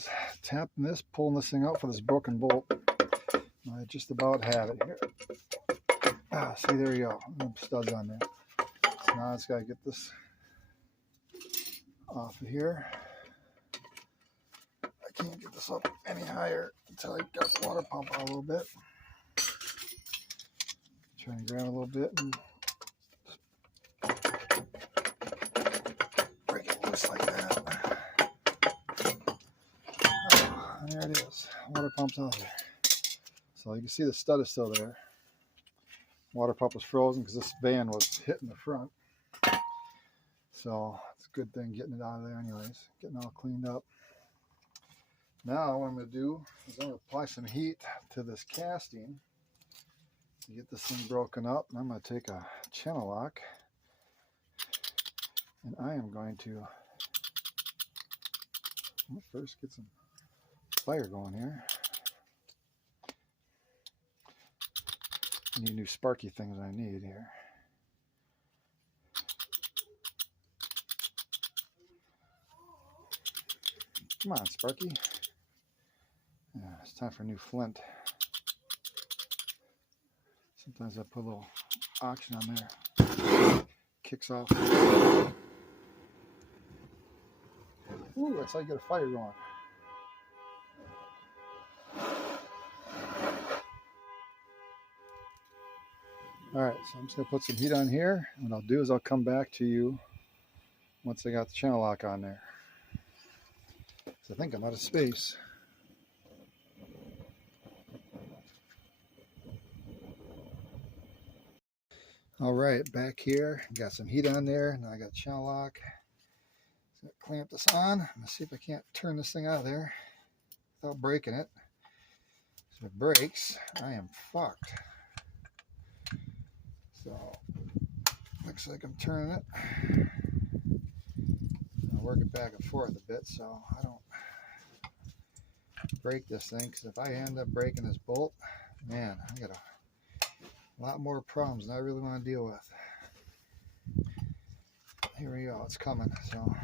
is. Tapping this, pulling this thing out for this broken bolt. I just about have it here. See, there you go. Studs on there. So now I just gotta get this off of here. I can't get this up any higher until I got the water pump out a little bit. Trying to grab a little bit and break it loose like that. And there it is. Water pump's out there. So you can see the stud is still there. Water pump was frozen because this van was hitting the front. So it's a good thing getting it out of there anyways. Getting all cleaned up. Now what I'm going to do is I'm going to apply some heat to this casting to get this thing broken up. And I'm going to take a channel lock and I am going to first get some fire going here. Any new sparky things I need here. Come on, Sparky. Yeah, it's time for a new flint. Sometimes I put a little oxygen on there. Kicks off. Ooh, that's how you get a fire going. Alright, so I'm just going to put some heat on here. What I'll do is I'll come back to you once I got the channel lock on there. So I think I'm out of space. Alright, back here. Got some heat on there. Now I got the channel lock. So I'm going to clamp this on. I'm going to see if I can't turn this thing out of there without breaking it. So if it breaks, I am fucked. So, looks like I'm turning it. I'll work it back and forth a bit so I don't break this thing, because if I end up breaking this bolt, man, I got a lot more problems than I really want to deal with. Here we go, it's coming. So,